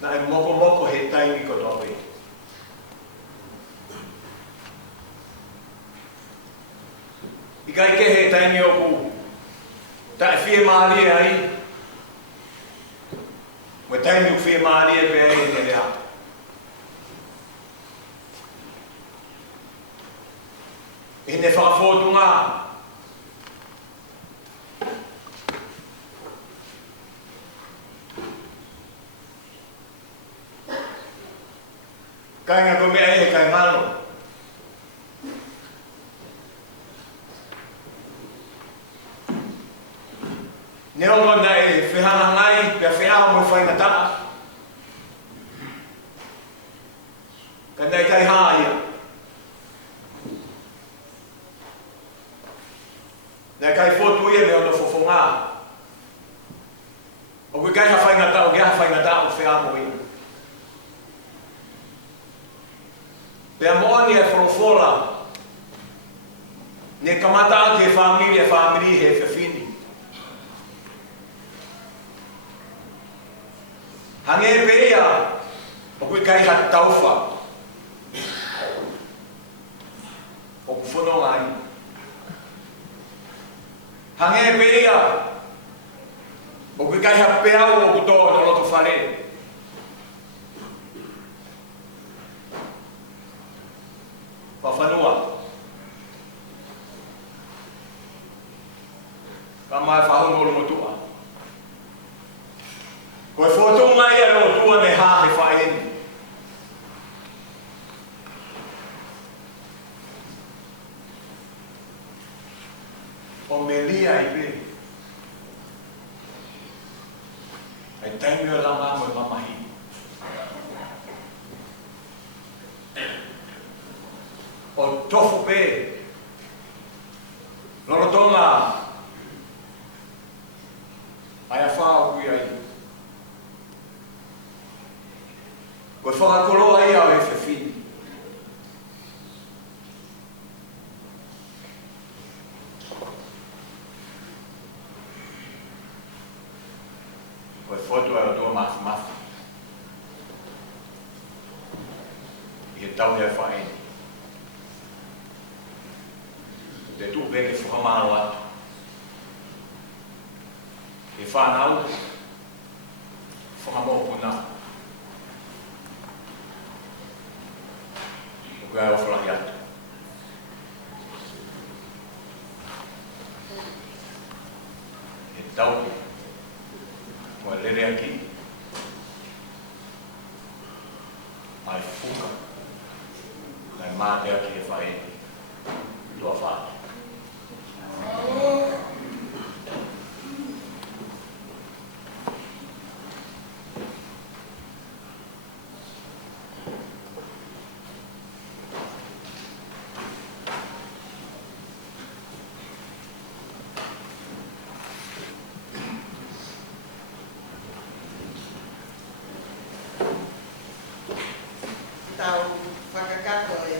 na e moko he taimi ko tope. I kai ke he taimi o ku ta e fie maali ai mo taimi u fie maali e pe ai ne lea. E ne whakafotunga kai ngā kome ai e kai malo. Ne olo na e whihana ngai, pia whiao mo whainga taa. Ka nei kai haia. Nei kai fotu ia me ono fofonga. O kui kai ha whainga taa, o kia ha whainga taa o whiao mo ina. Pea moani e wholofola, ne kamata ake e whamiri he whiwhini. Hange e pēia, o kui kai ha tauwha. O ku whono ngai. Hange e pēia, o kui kai ha peau o ku tō no loto whare. Whawhanua. Ka mai whahono lo motua. Koe whotunga ia lo motua ne hahe whaeni. O me lia i pe. Ai taimi o lama mo e mamahi. O tofu pe. Lorotonga. Ai a whao kui ai. Koe whakakolo ai au e whiwhini. Koe whotu ai o tua mafu. I e tau hea whaeni. Te tu veke whakamaro atu. E whanau, whakamopuna. O kai o whalahi atu. E tauhi, mo e lere aki. Ai fuka. Ai māte aki e whaeni. Tua whaati. Tau whakakato e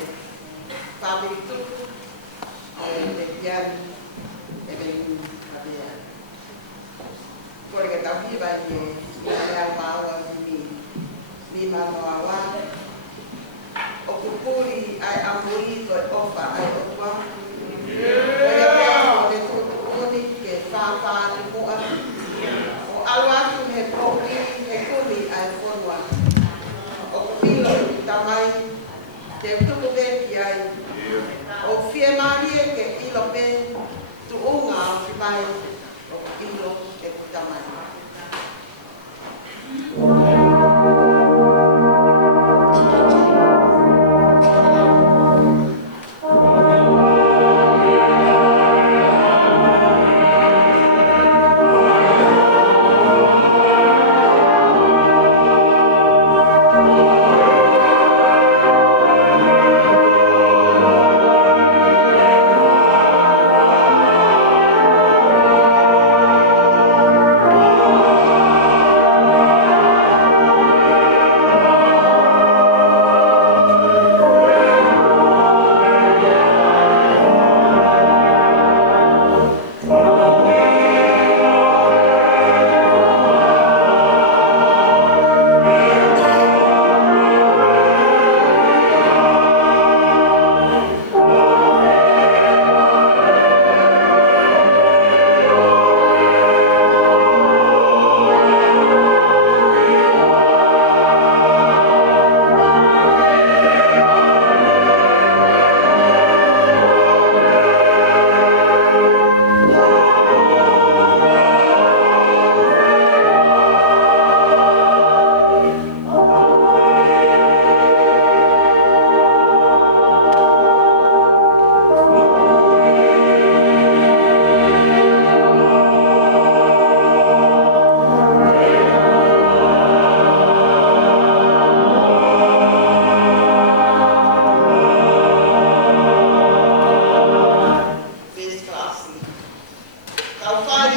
whamiri tuku e te piani e rei hapea. Kore ke tau hiwa i e lea māua mi māua wā. O kupuri ai amuri koe ofa ai otua. Kore pēa o te tukuni ke whāwhāni mua. O alu atu he pōki he kumi ai whonua. O kupilo i tamai te tuku veki ai. O fie marie ke ilo pe tu unga o ki mai o ilo ke tamai.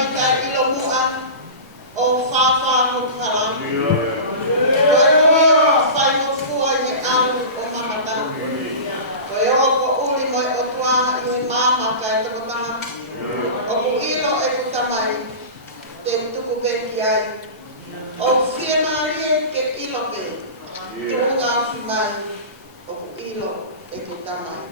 i ka ilo mua o whawha o kara. Ko e ui o whai mo fua i he alu o mamata. Ko e opo uli mo e o tua i he mama ka e takotanga. O ku ilo e ku tamai te tuku peki ai. O whia marie ke ilo pe. Tuunga afi mai o ku ilo e ku tamai.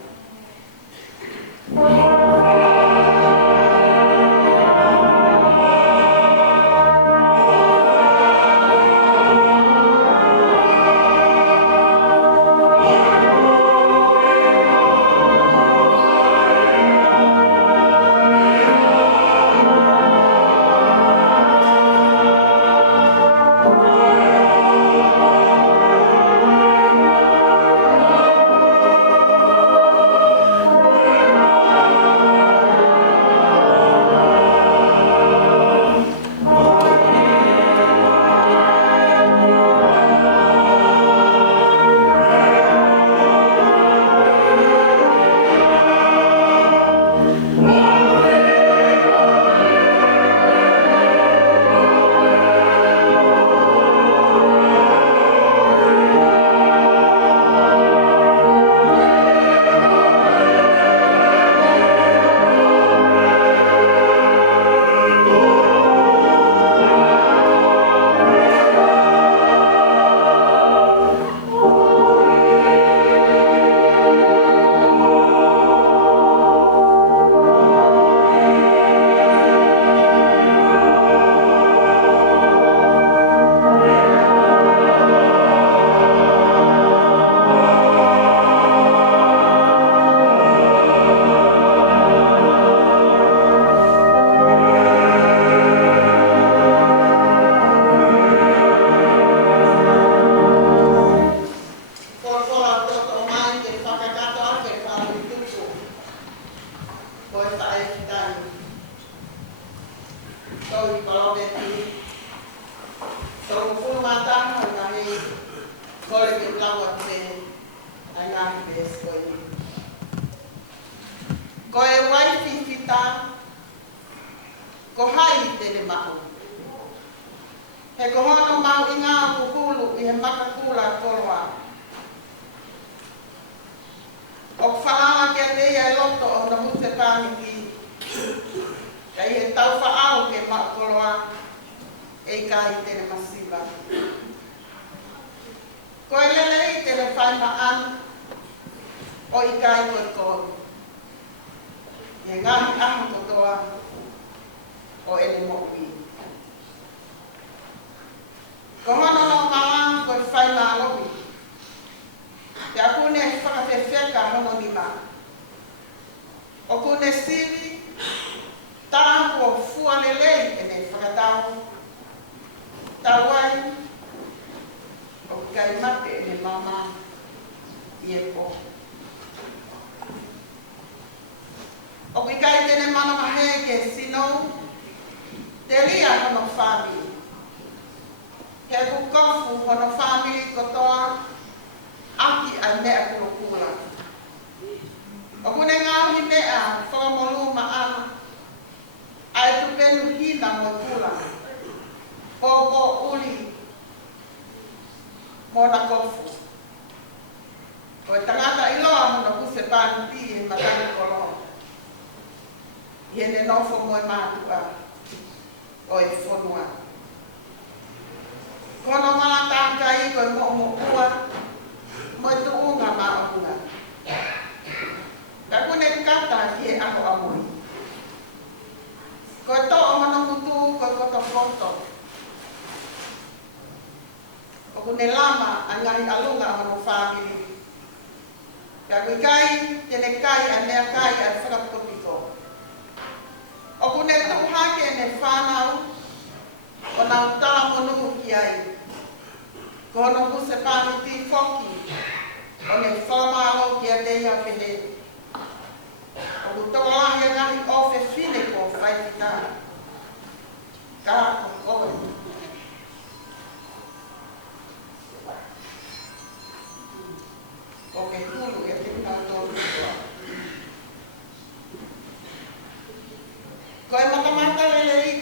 Ko e matamata lele i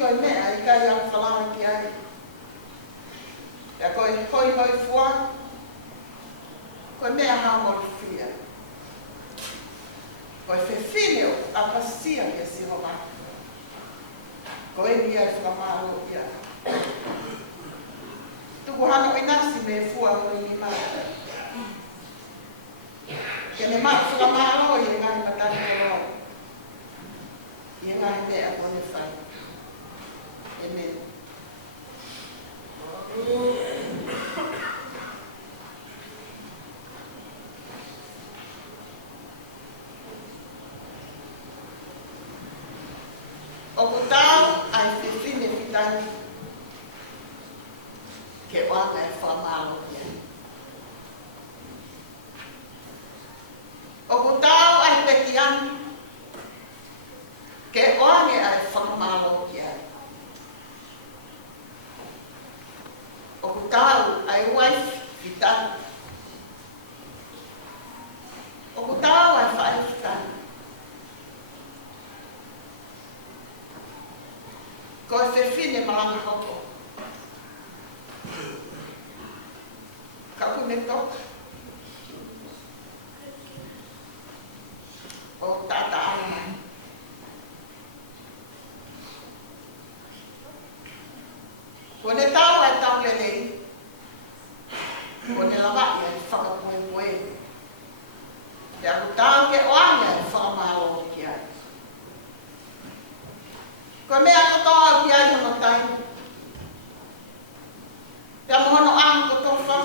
hoi hoi fua, koe mea hao fia. Koe whiwhine o a pasia ia si hoa. Koe ni ai whakamaro ia. Tuku hana o inasi me fua o ni maa. Ke me maa whakamaro i ngahi matani koroa. I ngahi mea kone whai. Amen. O kutau ai whiwhine whitani ke oanga e whamalo ia. O kutau ai pekiani ke oange ai whamalo ia. O kutau ai waif whitani. O kutau ai whae whitani. Koe whiwhine malanga hoko. Ka kune toka. O tata ana. Kone tau ai tau lelei. Kone lawai ai whakapoe. Te aku tau ke oange ai whakamalo ki ai. Koe mea kotoa ki ai hama tai. Te amohono ang kotofa.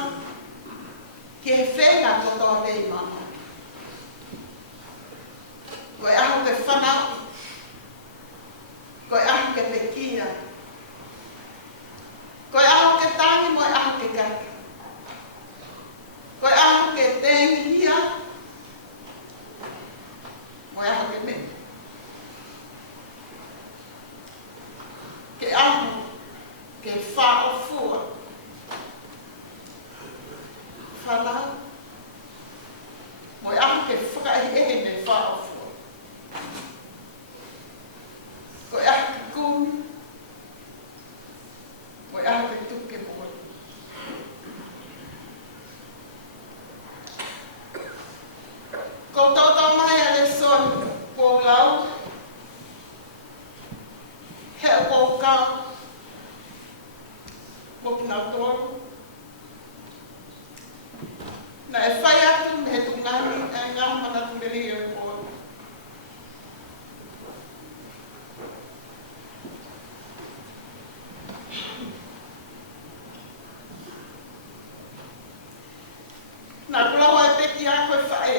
Ki he whenga kotoa vei mama. Koe aho ke whanau. Koe aho ke pekia. Koe aho ke tangi moe aho ke kaka. Koe aho ke tengi hia. Moe aho ke me. Ke aho ke whao fua. Whanau. Moe aho ke whakaehe me whao fua. Koe aho ke kumi. Moe aho ke tuke moe. Ko tautau mai a le son kou lau. He o kou kau. Mo kina tolu. Na e whai atu me he tungani e ngā mana tumeri e kou. Na kulawa e peki a koe whae.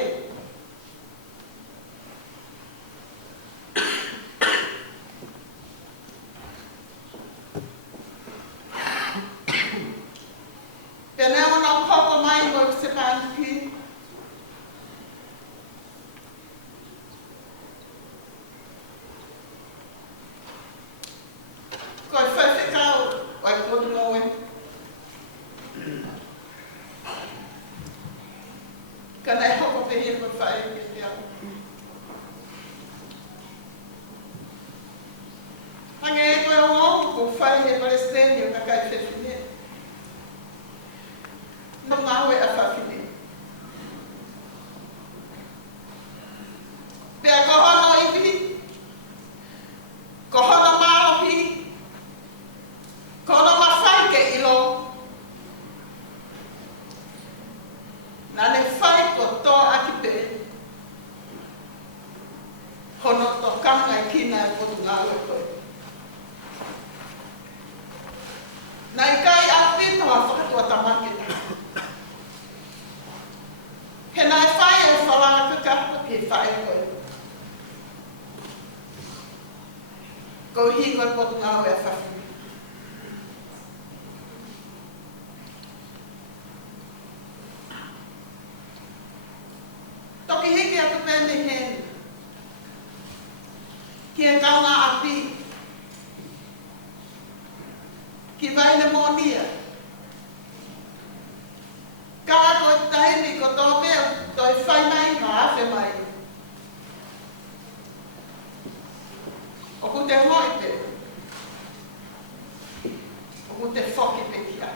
Pene o na koko mai mo se panti. Koe whai whekau o e kodu moe. Kana e hoko pehe ko whae me te au. Hange e koe o ngau ko whae he Palestine o kakai whewhine. No ngau e a whawhine. Pea ko hono iwi. Ko hono maohi. Ko hono mawhai ke ilo. Na le whai ko tō aki pe. Hono tō kanga e kina e potu ngau e koe. Na i kai a pito a whakatua tamaketa. He nai whai e whawanga kakapu ki whai koe. Ko hi koe potu ngau e whawhi. Toki hiki atu pēne hen. Ki e kaunga api. Ki vaine monia. Ka koe tahini ko tō mea, toi whai mai, ka awhe mai. O ku te hoi te. O ku te whoki pe ki a.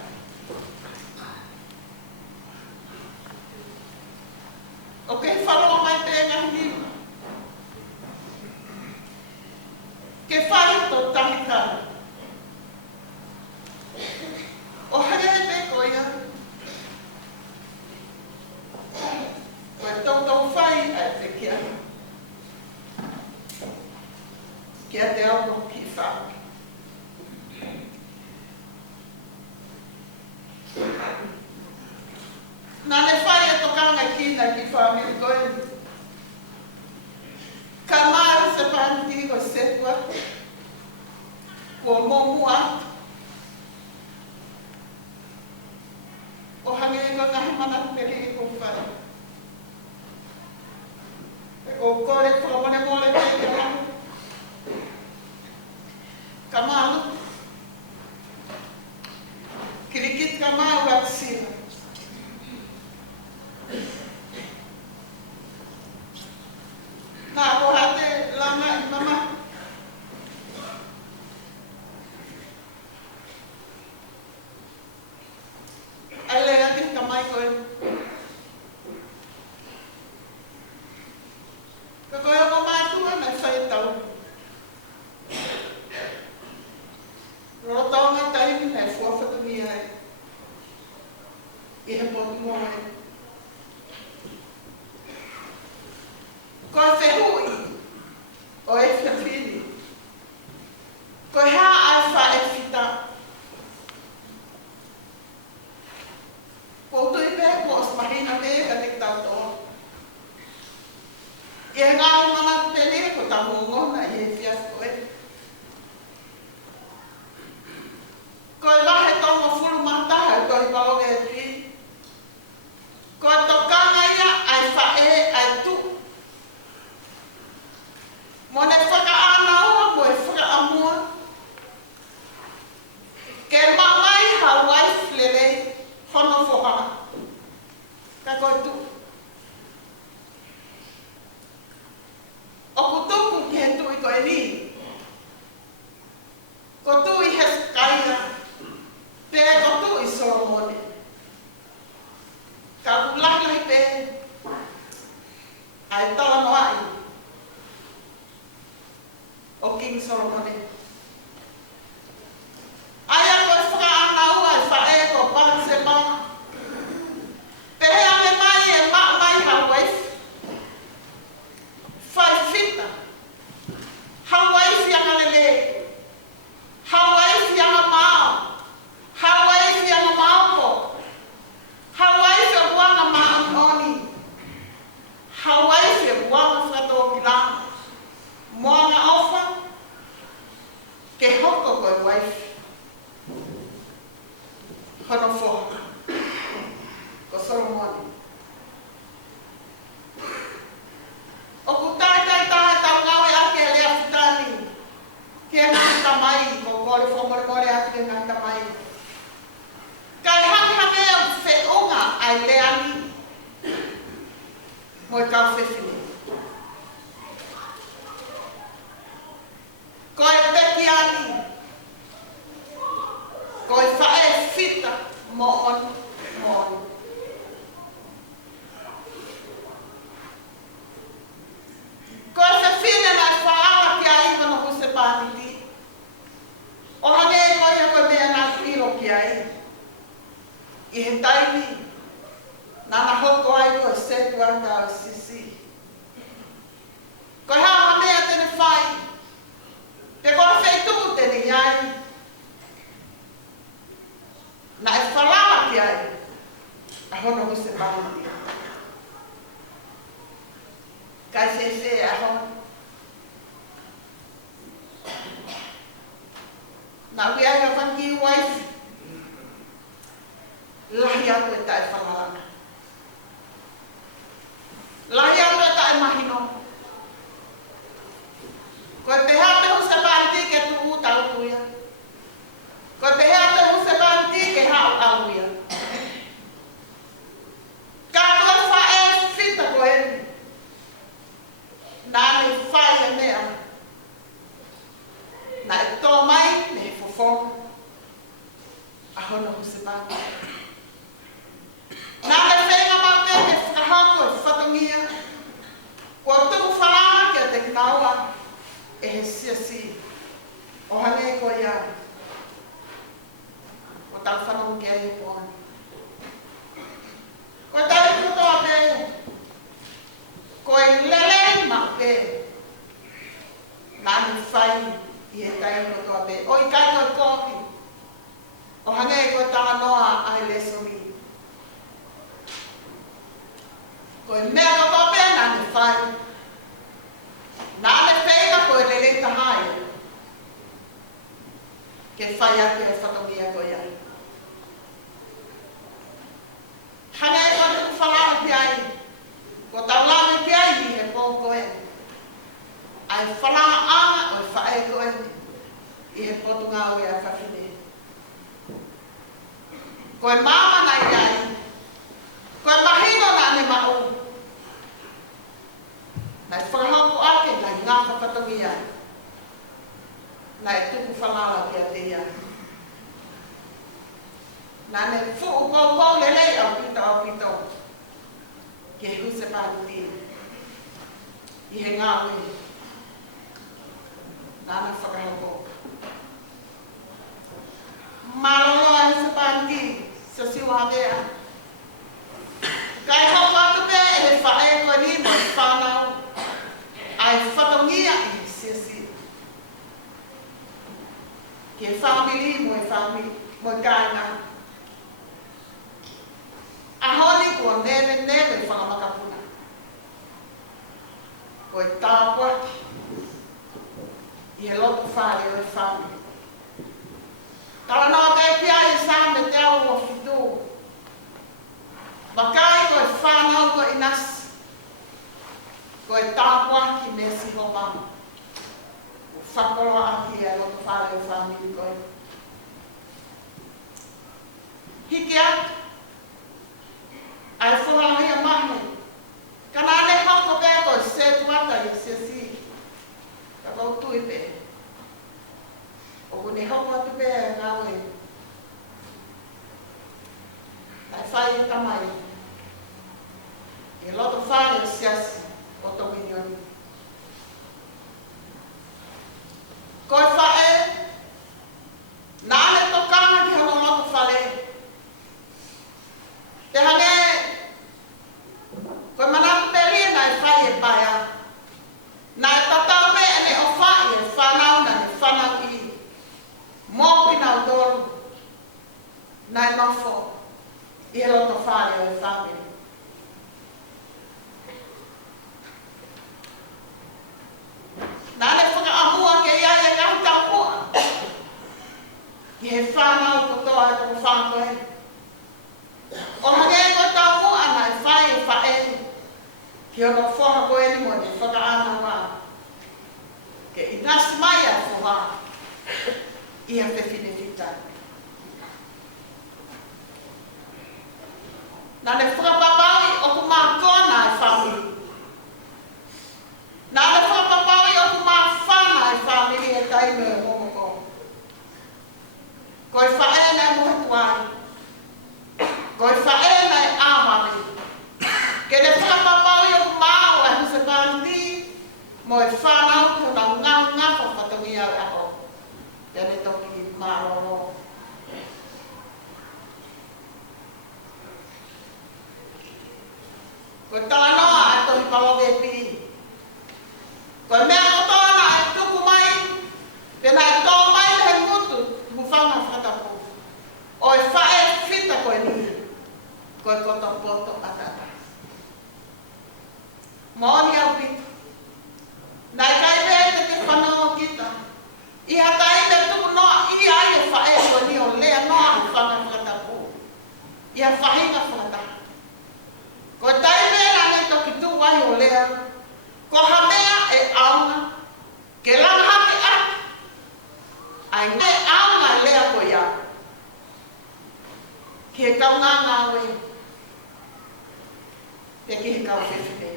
Na le whai e tokanga kina ki whamiri koe. Ka mara se pānti ko setua. Ko momu atu. O hange ko ngahi mana pere i ko whai. E ko kore whamone mole pere o hangu. Ka malu. Kirikit ka mau at sila. Na ko hate langa i mama. Ai le ati ka mai koe. Ka koe o mātua na whai tau. Rotonga taimi na fuawhatumi ai. I he potu moa ai. Koe whehui o e whiawhiri. Koe hea ai wha e whita. Ko tui pe ko os mahina pe ka te tau toa. I he ngāi mana pele ko ta mongona i he whias koe. Koe lahe tonga furu mataha e toi paoge e tui. Koe tokanga ia ai wha e ai tu. Mone whaka anaua mo e whaka amua. Ke mamai Hawaii lele hono whohanga. Ka koe tu. O kutuku ki he tui koe ni. Ko tui he skaira. Pe ko tui Solomone. Ka kulahi pe. Ai tala no ai. O King Solomone. Aia koe whakaanau ai whae ko panse maa. Pehe ane mai e maa mai Hawaii. Whai whita. Hawaii whianga lele. Hawaii whianga mao. Hawaii whianga maopo. Hawaii whianga maa anoni. Hawaii whianga whakatoa kilanga. Moana ofa, ke hoko koe waifi. Hono whoha. Ko Solomone. O ku tai tau ngawe ake lea whitani. Ke ngai tamai, ko kore whomore more ake ngai tamai. Kai hanghane au whiunga ai leani. Moe kau whiwhini. Koe pekiani. Koe whae whita moon. Koe whiwhine nai whaala ki a iwa no huse pāniti. O hane koe koe mea nā whiro ki ai. I he taimi. Nana hoko ai koe setu anga o sisi. Koe haa mea tene whai. Te koe whaitu tene iai. Na e whalawa ki ai. A hono huse pāniti. Kai whewhe a hono. Na wiai a whanki waifu. Lahi atu e tae whalanga. Lahi atu e tae mahino. Koe pehea te huse pānti ke tu uta utuia. Koe pehea te huse pānti ke hao auia. Ka koe whae whita koe. Nāne whae e mea. Na e tō mai ne he whawhonga. A hono huse pānti. Nāne whenga mate me whakahako e whatongia. Kua tuku whalanga ki a te kinaua. E he siasi. O hane ko ia. O tau whanau ki a he poani. Ko tau kutoa pe. Ko e lele ma pe. Nāni whai i he tai kutoa pe. O i kai koe kōki. O hane ko tanga noa ai lesoni. Koe mea kapapea nā ne whai. Nā ne whenga koe lele tahai. Ke whai ake o whatongia koe ai. Hanga e koe tuku whalama ki ai. Ko taulame ki ai ni he pō koe. Ai whalama anga o whae koe. I he potunga o ia whawhine. Koe māma nai ai. Koe mahino nā ne mao. Nai whakahauko ake nai ngā whakatongi ai. Nai tuku whalala kia te ia. Nā ne fuku pōpō lelei au pito. Ke huse pāti. I he ngā ui. Nāna whakahauko. Marolo ai se pāti. Sa siwa mea. Kai hau atu mea e he whae koe ni mo i whanau. Ai whatongia i sisi. Ke whamili mo i whamili. Mo i kāinga. Ahoni kua neve whangamakapuna. Ko i tāpua. I he lotu whare o i whamili. Tala noa kai pia i sāme te au o whitu. Makai koe whanau koe inas. Koe tāpua ki me siho mama. O whakoroa aki e loto whare o whamili koe. Hiki atu. Ai whurahia mahe. Kana ne hako pēr koe se tuata i se si. Ka kau tui pēr. O kune hoko atu pēr ngā ue. Ai whai e tamai. E loto whare o siasi o tominioni. Koe whae. Nāne tokanga ki hano loto whare. Te hange. Koe manatu peri nai whai e paia. Nai tatau me ane o whai e whanau na ne whanau i. Mōpi nau toru. Nai mawho. I he loto whare o e whamiri. Nāne whakaahua ke ia e kahi tau pua. I he whanau kotoa e toko whankoe. O hake ko tau pua nai whai e whae. Ki ono whoha koe ni mo ne whakaana wā. Ke inas mai a whoha. I a whewhine whitai. Nāne whakapapaui o ku mākona e whamiri. Nāne whakapapaui o ku māwhana e whamiri e taime e momoko. Koe whae nei mohe tuai. Koe whae nei āmari. Ke ne whakapapaui o ku māo e huse pānti. Mo e whanau ki hona ngā whakatongi au e ho. Tēne toki māroro. Koe tānoa e tohi palowe pi. Koe mea kotona e tuku mai. Pena e tō mai he ngutu mu whanga whatapu. O e whae whita koe ni. Koe koto poto atata. Mōni au pita. Nai kai pēte te whanau kita. I hatai me tuku noa i ai e whae koe ni o lea noa mu whanga whatapu. I a whahinga whatapu. Ko taime rane toki tu wai o lea, ko hamea e aunga, ke langhake ake, ai e aunga lea ko ia, ki he kaunga ngā we, te ki he kau whewhine.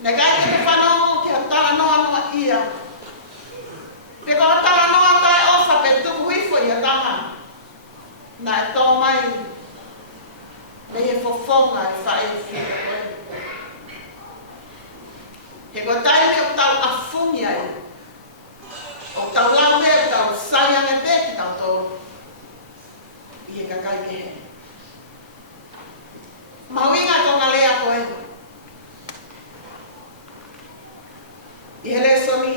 Ne kai te whanongo ki a tala noa noa ia, te ko a tala noa tai ofa pe tuku hifo i a tanga, na e tō mai, me he fofonga e whae whita koe. He ko taime o tau afungi ai. O tau laume o tau saiange pēki tau tōru. I he kakai ke he. Mauinga tonga lea koe. I he le soni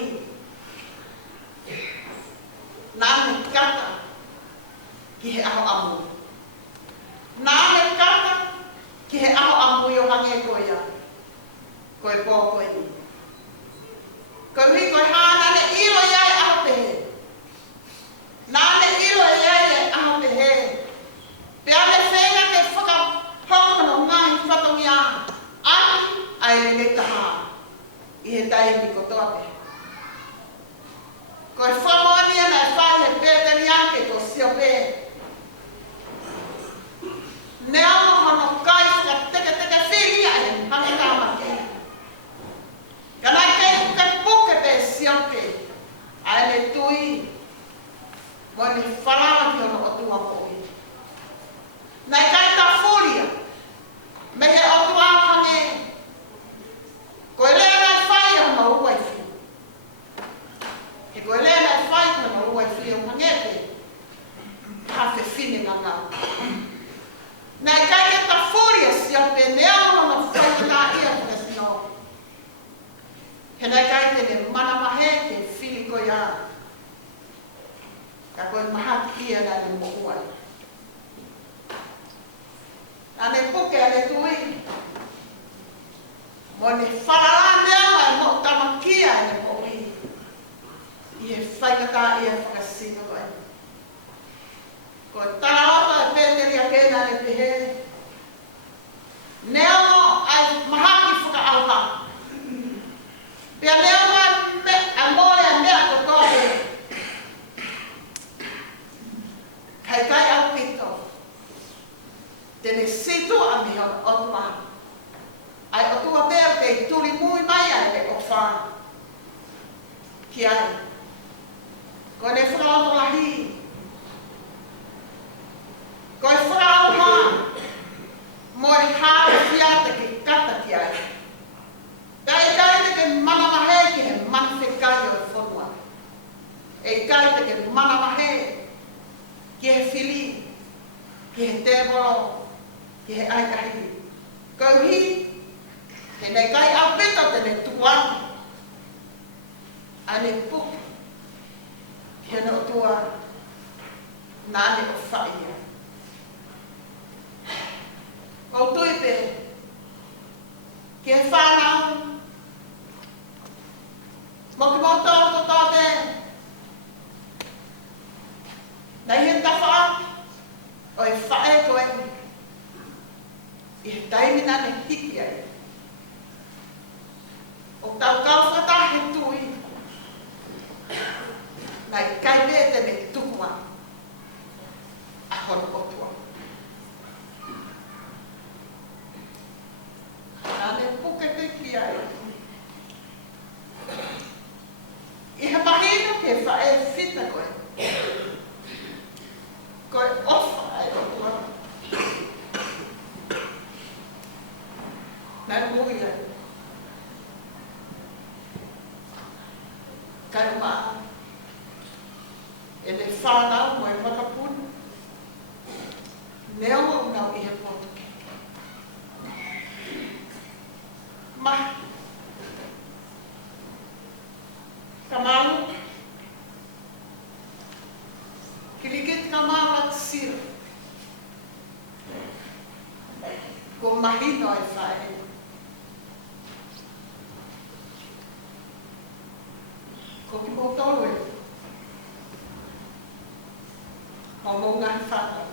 Ko e whamonia na e whai he pētani ake ko sio pē. Nea hono kai whaka teke whiria e hangi tāmake. Ka nai kei puke pē sio pē. Ai le tui. Mo ni wharawa ki hono o tua koi. Nai kai ta furia. Me he o tua hange. Ko e lea nai whai hono uai whiu. E ko e lea nai whai hono uai whiu hangepe. Hawhi whine ngā ngā. Nai kai ke ta furia si o pe nea hono whai ngā ia whakasino. He nai kai te ne mana mahe ke whini ko ia. Ka koe mahaki ia nā ne mo uai. Ane puke ane tui. Mo ne wharala mea mai mo tamakia ane mo ui. I he whaikata ia whakasino koe. Koe tala opa e pēteri a kēna ne pehe. Nea mo ai mahaki whakaauha. Pea nea mo a moe a mea kotoe. Kai kai au pito. Tene situ a mi o otua. Ai otua pēr kei turi mui mai ai o wha. Ki ai. Ko ne whakao lahi. Ko e whakao ha. Mo e hāre whiata ki kata ki ai. Kai kai te ke mana mahe ki he mana whekai o e whonua. E kai te ke mana mahe. Ki he whili, ki he tēmoro, ki he aikahi. Kauhi, he nei kai au pito tene tuangi. Ane puki, he no tua nāne o whaia. Kau tuipe, ki he whanau, moki moto ko tāpe, nei he tawha, o e whae koe, i he taimina ne hiki ai. O tau kauwhata he tui, nei kai pēte ne tukua, a hono otua. Nāne puke peki ai. I he mahino ke whae whita koe. Koe ofa ai o tua. Nai mui ai. Kai maa. E le whanau mo e whakapuna. Nea o unau i he potuki. Mahi. Kamalu. Kilikit kamalu at sira. Ko mahino ai whae. Ko ki mo tolu e. Ko mo ngai whanau.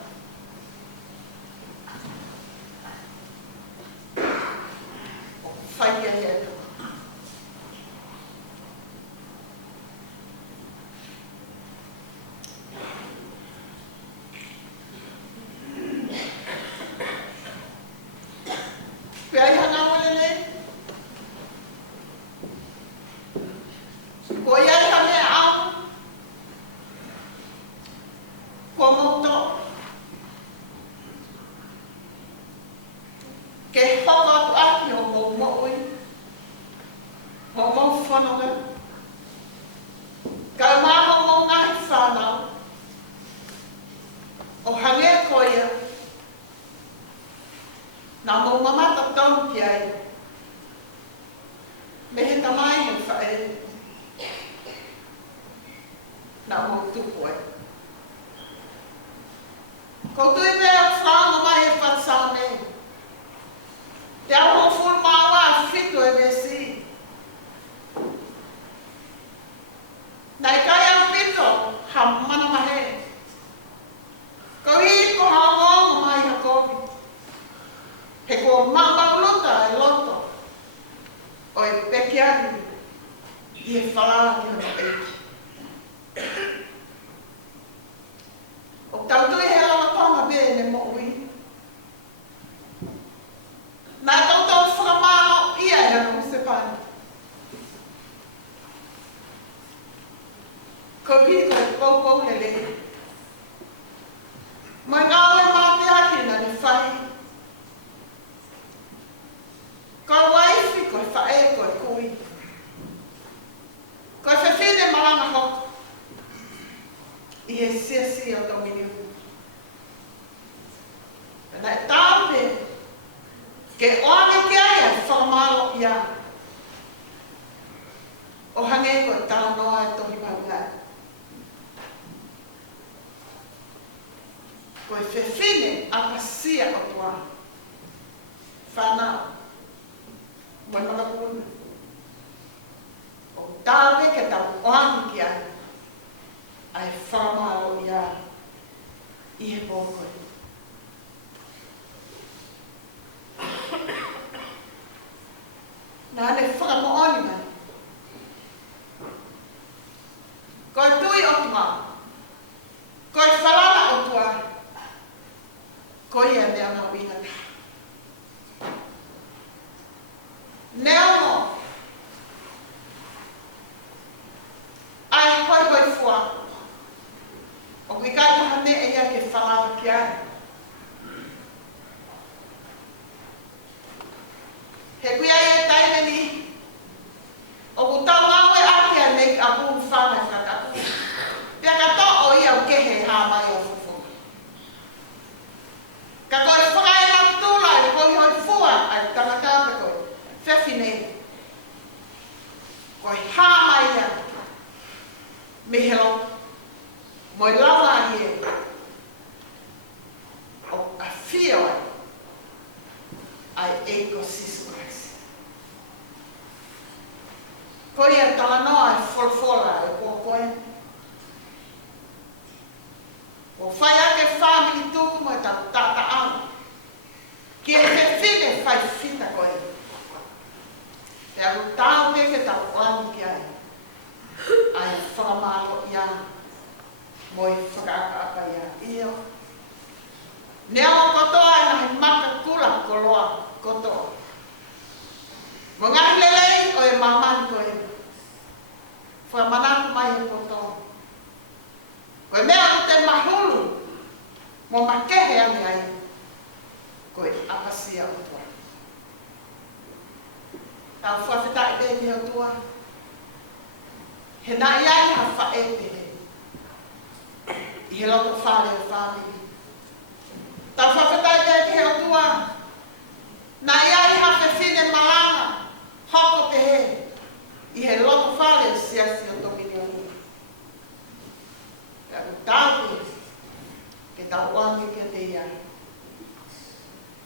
O whaia he ato. ko vi ko lele. Mai ngawe mate aki na ni fai. Ko waifi ko fae ko kui. Ko se fine malanga ho. I e sia o domini. Na tape ke oane ke ai whamalo ia. O hange ko tau noa e tohi maunga. Ko e whewhine a pasia o tua. Whanau. Moi mga puna. O tawe ke tau oane ke ai. Ai whamalo ia. I he bōkoi. Nā ne whakamooni mai. Ko tui o tua. Ko whalala o tua. Ko ia mea ngā wina. Nea mo. Ai hoi fua. O kui kai taha me e ia ke whalala ki ai. He kui ai e taimeni. O ku tau awe ake a nei a pū whana whakapu. Pea ka tō o ia o kehe hā mai o fufu. Ka koe whakai na tūla e hoi fua ai tangata koe. Whewhine. Koe hā mai ia. Mihelo. Moi lawa ie. O a whio ai. Ai ecosystemais. Ko ia talanoa e wholwhola e kōkoe. O whai ake whamini tūku mo e tau tata au. Ki e whine whai whita koe. Te aru tāu me ke tau wani ki ai. Ai whakamalo ia. Mo i whakaaka ia. Io. Nea o kotoa e nahi maka kula koloa kotoa. Mo ngahi lelei o e mamani koe. Wha manaku mai e kotoa. Koe mea o te mahulu. Mo makehe ani ai. Koe apasia o tua. Tau whawhita e bēni o tua. He nai ai ha whae pehe. I he loko whare o whamiri. Tau whawhetai te he o tua. Nā iai hawhe whine malanga. Hoko te he. I he loko whare o siasi o tomini o hua. Ka utawe. Ke tau wangi ke te ia.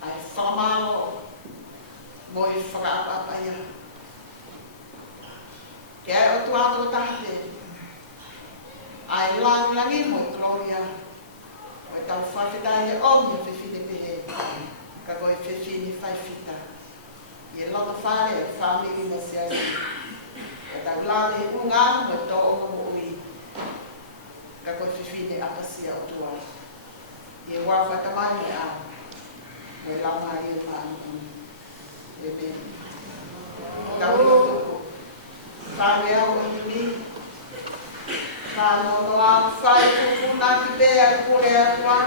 Ai whamalo. Mo i whakaapapa ia. Ke ai o tua ato tahte. Ai langi mo i gloria. Koe tau whawhetai e omi o whiwhine pehe. Ka koe whiwhine whaiwhita. I e loko whare e whamiri na siasi. Koe tau lawe e unga mo e tō onga mo ui. Ka koe whiwhine apasia o tua. I e wawhatamai e a. Koe lama i e maanu. E bēni. Tau i o toko. Whare au e ni. Ka no a fai fufu na ki bea kore a tua.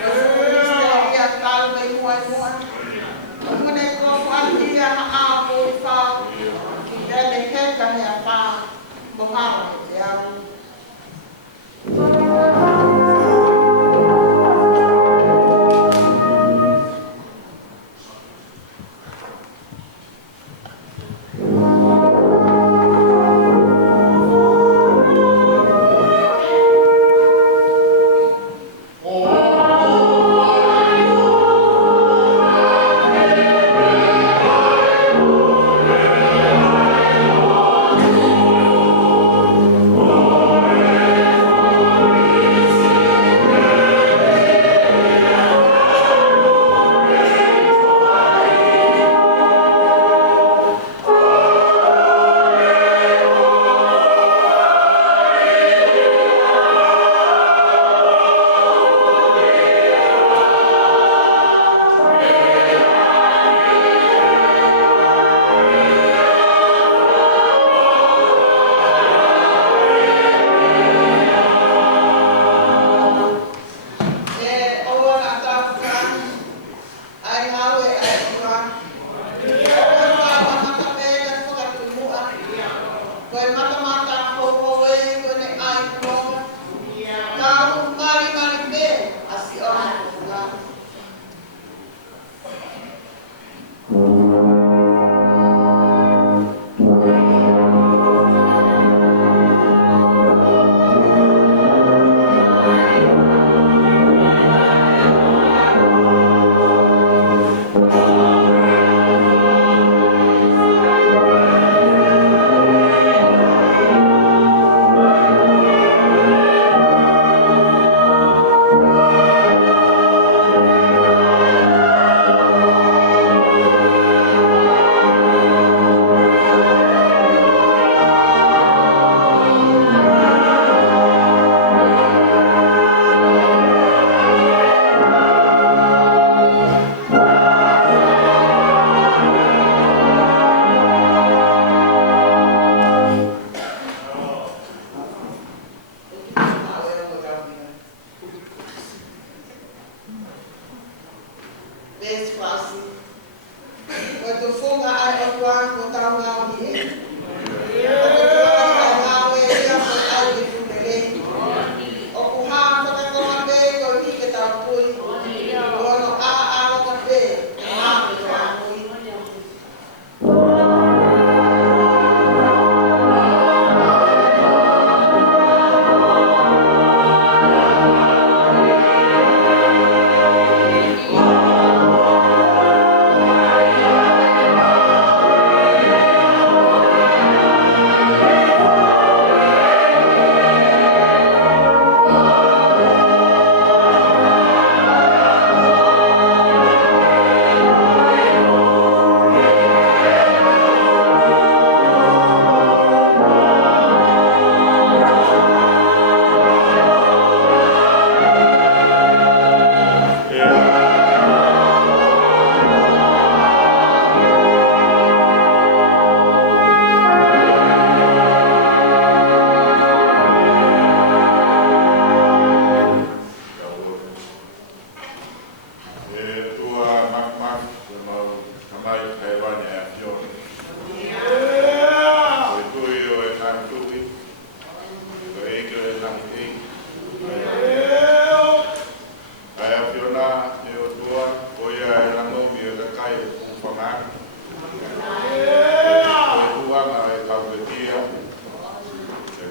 Ka fufu ia tau mai mua i mua. Mune ko wani a a po i whau. Ki tēne heka he a whau. Mohara e te au. Oh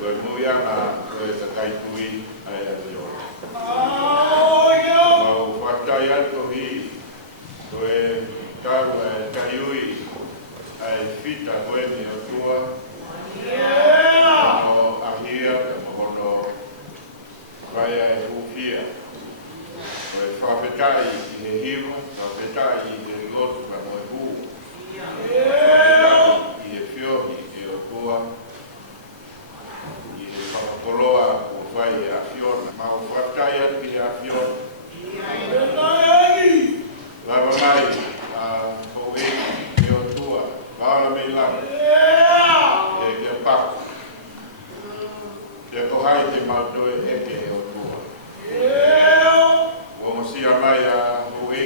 koe muianga koe ka kaitui ai atio. Mau whakai ato hi koe tau taiui ai fita koe ni o tua. Mo ahia te mohono vai ai hufia. Koe whawhetai i he hiwa, whawhetai i he lotu ka noe hu. Whawhetai i he whiohi e o tua. I he whakakoloa o whai e a whiona. Mau whawhetai atu i a whiona. Lava mai o e o tua. Kaala mei lava. E kia paku. Te kohai te mautoe eke e o tua. Wongo sia mai a hoe.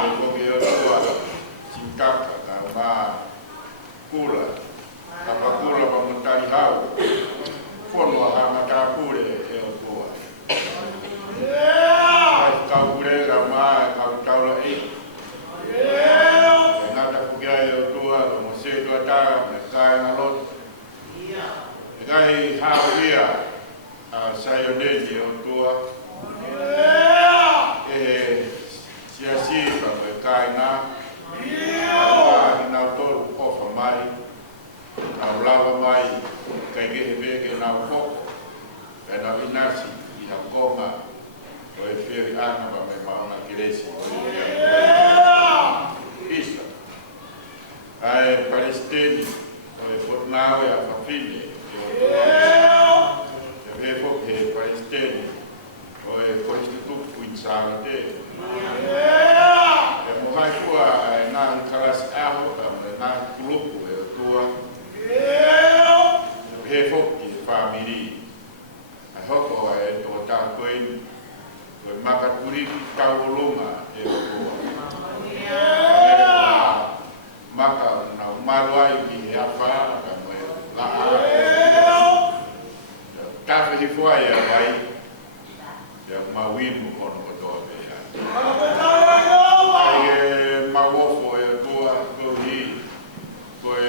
Wongo e o tua. Sinkaka ka ma kula. Kapa kula pa mutai hau. Wongo ha mata kure e o tua. Kau kure ka ma kau taula e. Ngata kukia e o tua. Wongo se tua ta me kai ngalot. Kai hau ia. Sayonegi o tua e siasi pa me kaina na toru ofa mai na lava mai kai ke he ke na fo e na vinasi I na koma o e feri ana pa me mauna kiresi isa ai palestini o e fornawe a fafine Revo che Palestini o e Constituto Quinzana te. E mohai kua e nā kalas aho tam e nā kulupu e o tua. Revo ki e whamiri. E hoko e tō tākoini. Koe makaturi ki kaulunga e o tua. Maka na umaruai ki e awha ka moe la ara. Tafe hi fuai a vai, te mawinu kono kotoa pēhā. Ai e mawofo e tua kohi, koe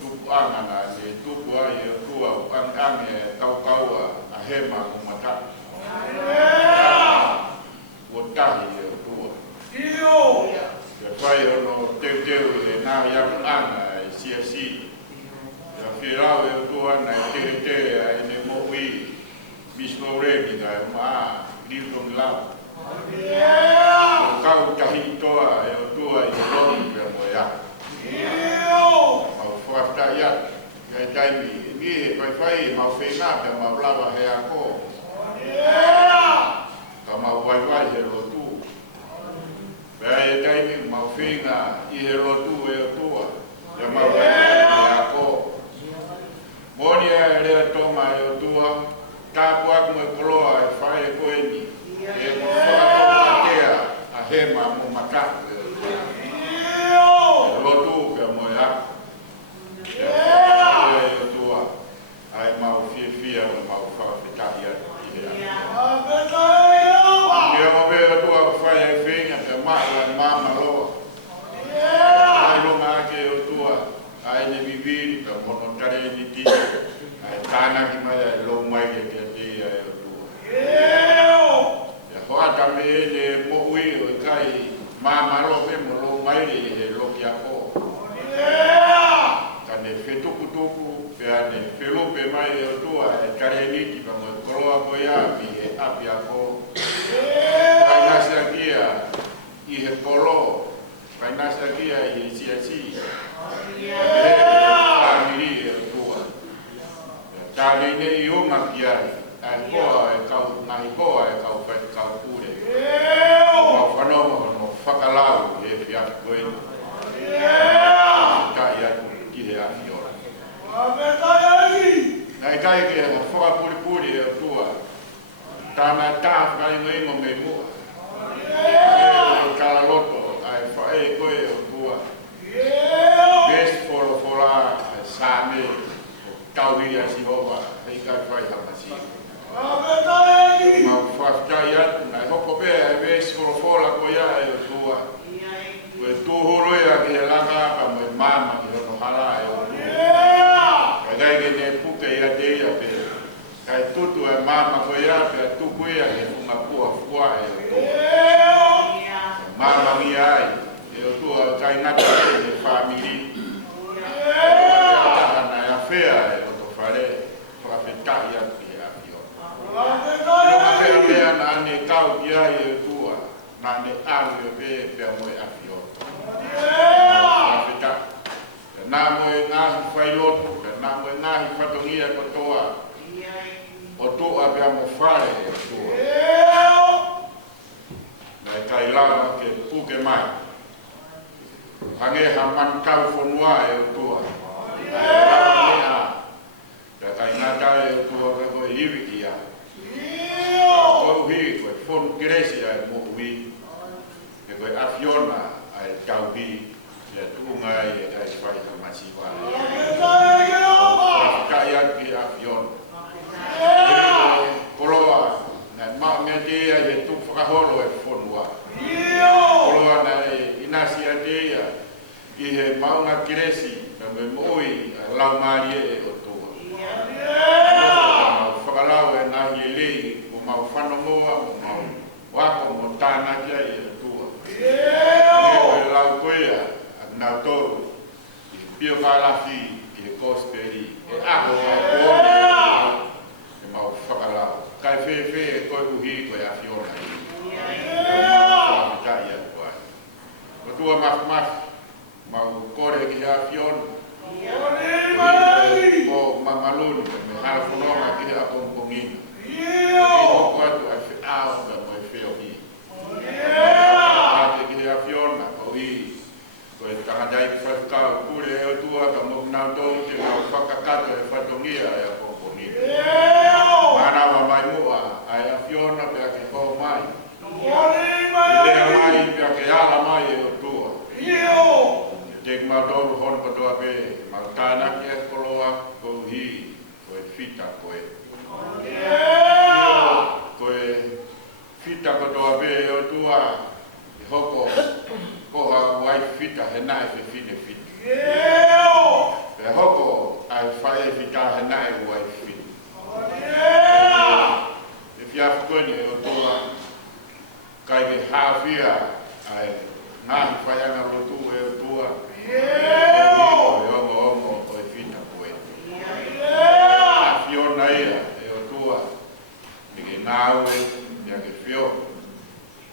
tupu angana, e tupu ai e tua uangange e kaukaua a hema kumataki. O tahi e tua. Te whai ono teuteu e nā yaku anga e siasi. Te whirau e tua na e te ai ne mohui. Bispo Redi ka e maa, Newton Lau. Kau tahi toa e o tua I lonu pe moea. Mau whafta iat, kai taimi, ni e whai mau whenā pe mau lawa he a ko. Ka mau waiwai he rotu. Pea e taimi mau whenā I he rotu e o tua. Ka mau waiwai he a ko. Moni e rea toma e o tua. Tāpu aku me koloa e whae e koeni. E whakatomatea a hema mo mataku e lotu pia moe aku. E whae e tua. Ai mau fia me mau whakawhitahi atu I hea. Ia mawe e tua whae e whenga te maua e mama loa. Ai longa ake e tua. Ai ne viviri ka mono tare ni ti. Ai tānaki mai e lo mai ke te tia e o tua. E hoata me ne mo ui o kai mamaro me mo lo mai e lo ki a ko. Ka ne whetukutuku pe ane whelupe mai e o tua e kareniti pa mo e koroa ko ia mi e api a ko. Pai nasa kia I he kolo. Pai nasa kia I he siasi. Pamiri e o tua. Tāne ne I uma ki ai, ai koa e kau, nahi koa e kau whai kau kure. Mau whanoma hono whakalau e whiatu koeni. Kai atu ki he ahi ora. Nai kai ke he whakapuripuri e tua. Tāna tāwhai ngoingo me mua. E kalaloto ai whae koe o tua. Best fora sāme. Tauhiri a Sihova, hei kai whai hamasi. Mau whaftai atu, nai hoko pēr e wēs korofola ko ia e o tua. Koe tūhuru ia ki he langa pa mo e mama ki hono hala e o tua. Kai kai ke ne puke ia te ia pe. Kai tutu e mama ko ia pe tuku ia e funga pua fua e o tua. Mama mi ai e o tua kai ngata e family. Na ia fea e o to fare para feta ia pe a pio. Yo ma pe mea na ne kau ia e o tua. Na ne alu pe pe mo a pio. Na mo nga fai lotu, na mo nga fatongia ko toa. O toa pe mo fare o toa. Na kai lava ke puke mai. Hange haman kau fonua e o toa. Ka kai nga kai o toa ko hivi kia. Ko hi ko fon gresia e mo wi. Ke ko afiona ai kau bi. Ya tunga ya dai fai ka masiwa. Kaya ki avion. Koloa na ma ngete ya tu fakaholo e fonwa. Koloa na inasi adia i he maunga kiresi na me moi la marie e o toa. Fakalau e na yele o mau fano moa o mau wako mo tana kia e o toa. Ne la koia na toro e pio kalafi e kosperi e aho e kone e mau whakalau kai whewhe e koe uhi koe a whiona i whakatai a koe matua maf mau kore ki a whiona o mamaluni me harafonoma ki a pongpongina ki hoko atu a whiao me moe whio hi ki a whiona o i ko e tangadai whakau kure e o tua ka mok nau tau te ngau whakakato e whatongia e a pōponi. Manawa mai mua ai a whiona pe a ke hō mai. Lea mai pe a ke ala mai e o tua. Te mau tau hon patoa pe mau tānaki e koloa ko hi ko e whita koe. Ko e whita patoa pe e o tua e hoko koha wai fita he nai fe fine fita. Pe hoko ai whae fita he nai wai fita. E fiaf kone o toa kai ke hawhia ai ngahi whaianga rotu e o toa. E ongo ongo o e fita koe. A whiona ia e o toa. Ni ke ngāu e, ni a ke whio.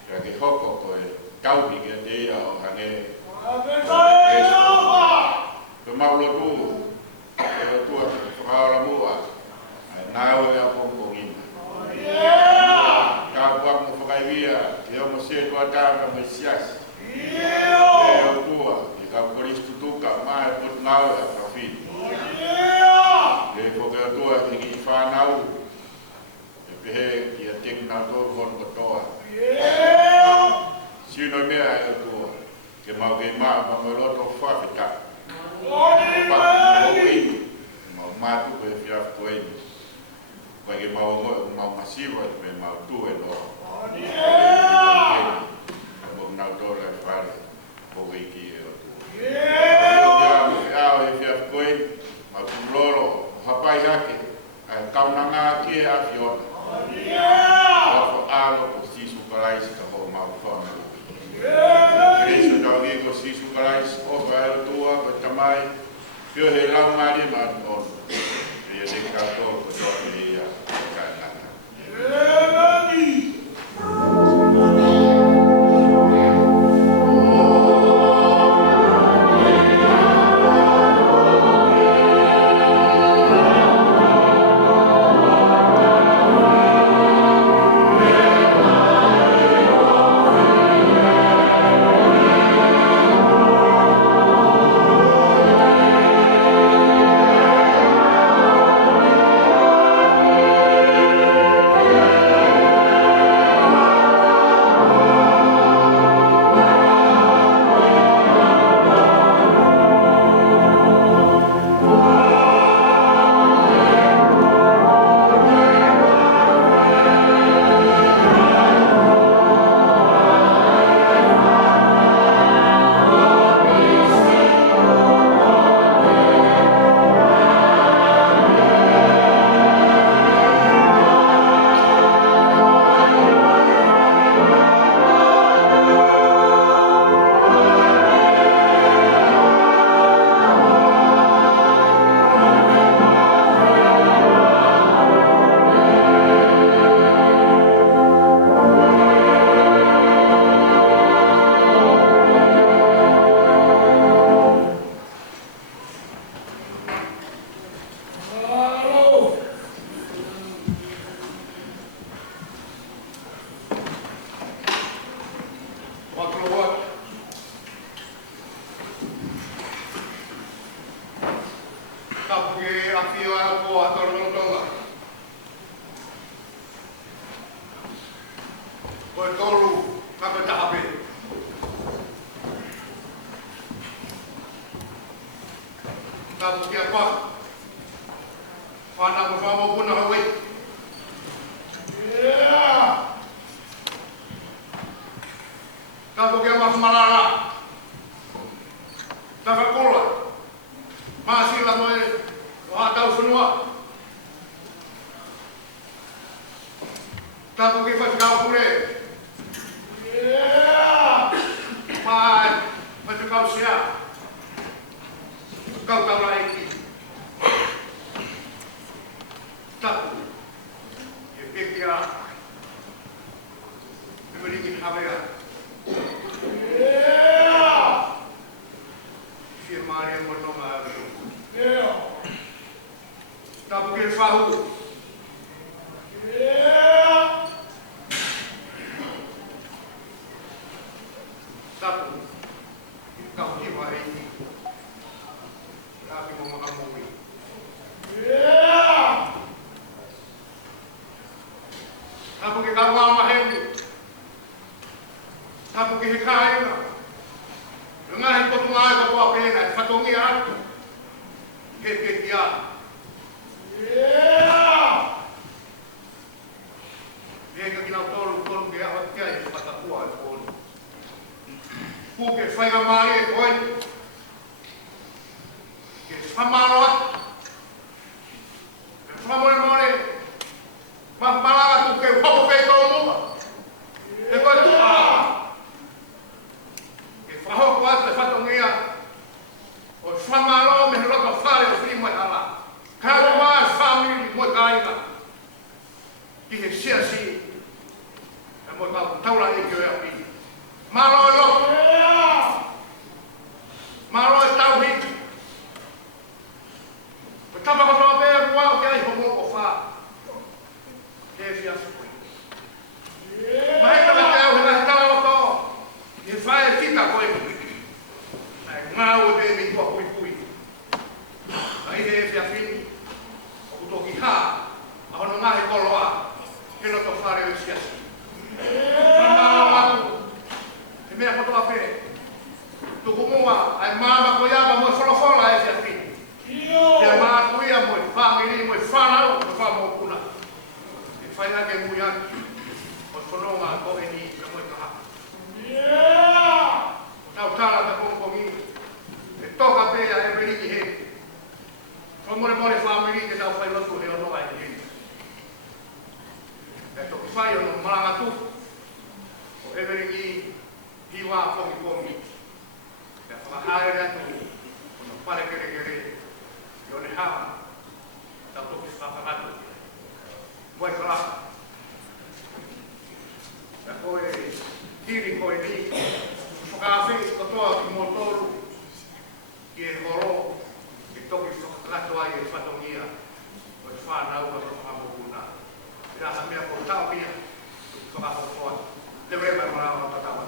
Ni a ke hoko koe. Kau hige te ia o hange Pe maulo tu e o tua whakaora mua ai nāu e a pongpongina Kau puak mo whakaivia e o mo se tua tāma me sias E o tua i kau koristu tuka mai put ngau e a whawhini E poke o tua ki whanau E pehe ki a tek nau tō hon kotoa Sino mea e o tua, ke mau ke maa pa me loto whawhita. Mau mātu koe whiaf koe ni. Koe ke mau masiwa me mau tu e loa. Mau nau tōra e whare, koe ki e o tua. Mau whiao e whiaf koe, mau kumloro, hapai hake, ai kaunanga ki e a whiona. Wafo alo ko sisu kalaisi ka ho mau whana. Cristo dāngi ko sisu kalais o kai tua ko tamai pio he lau mari ma on e de kato ko doni ia kana Koe tolu, kako tahape. Tapu kia pa. Whana mo whamo puna hawe. Tapu kia mahmalala. Tawhakola. Maasila mo e whatau whanua. Tapu ki whatikau pure. Mai, whatikau sia. Kau kau lai ki. Tapu. E pekia. E meringin hawea. Fia maria mo tonga aru. Tapu ki whahu. Tapu. Kau kiwa e ki. Tapi mo makamuri. Tapu ki kawa maheni. Tapu ki hikaina. Ngahi ko tungai ko pa pena, fatongi atu. He kia. He ka kina tolu tolu ke awa kia e patakua e poni. Ku ke whainga mai e koe. Ke whamaro atu. Ke whamore more. Mahmalaga tu ke wapo pe tolu mua. E koe tu Wahoko atu e whatongia o whamaro me roka whare o whiri moe hala. Kau maa whamiri moe kainga. Ki he siasi e moe kau taura e ki o ea pi. Maro e loko. Maro e tauhi. Ko tapa ko toa pēr kua o kia i homo o wha. Ke e fiasu koe. Maheta me te au he nahi tala o tō. E whae tika koe. Ngau e mi tua pui pui. Ai he fia fini. O kuto ki ha. A hono ngahe koloa. He no to whare o siasi. Whamao atu. He mea kotoa pē. Tuku mua. Ai māma ko iaba moe wholofola e fia fini. He maa kuia moe whamiri moe whanau. Moe whamau kuna. He whaina ke mui atu. O whanonga ko e ni ka moe kaha. Tau tala te kongkongi. Toka pea e meriki he. Ko more whamiri ke tau whai lotu he ono ai he. E toki whai ono marangatu. O e meriki hiwa kongi kongi. E whakahaere atu. Ono pare kere kere. I one hawa. Tau toki whakakatu. Moe karaka. E koe hiri koe ni. Whakawhi kotoa ki motoru. Ki e horo, ki toki whakakato ai e whatongia, o e whanau a whakamokuna. I rasa mea ko tau pia, whakahokoa. Te reba marawa o tatawa.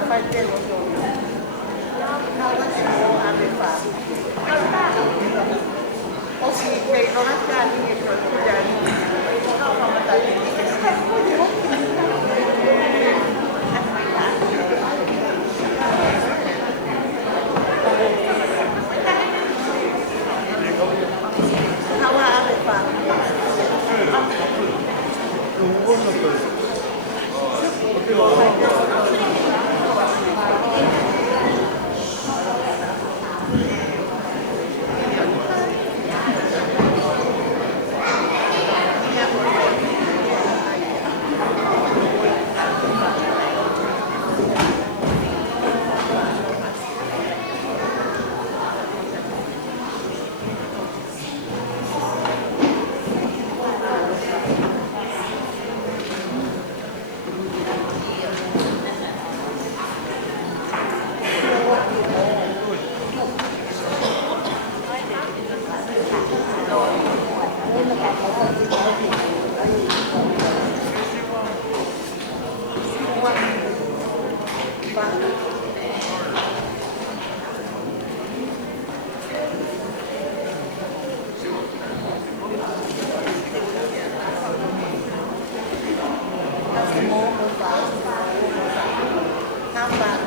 fai tempo o si per non andare e Hamba